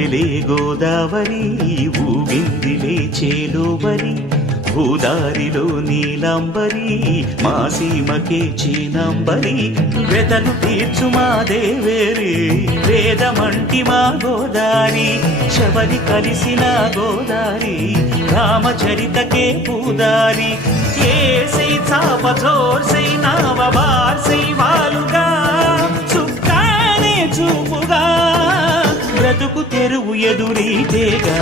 ఊగెలే గోదావరి ఊగిందిలే చేలోబరి భూదారిలో నీలాంబరి మా సీమకే చీనాంబరి వెతలు తీర్చు మా దేవేరి వేదమంటి మా గోదారి శబరి కలిసిన గోదారి రామచరితకే పూదారి ఏసై చాప జోర్సై నావ బార్సై వాలుగా చుక్కానే చూపుగా బ్రతుకు తెరువు ఎదురీతేగా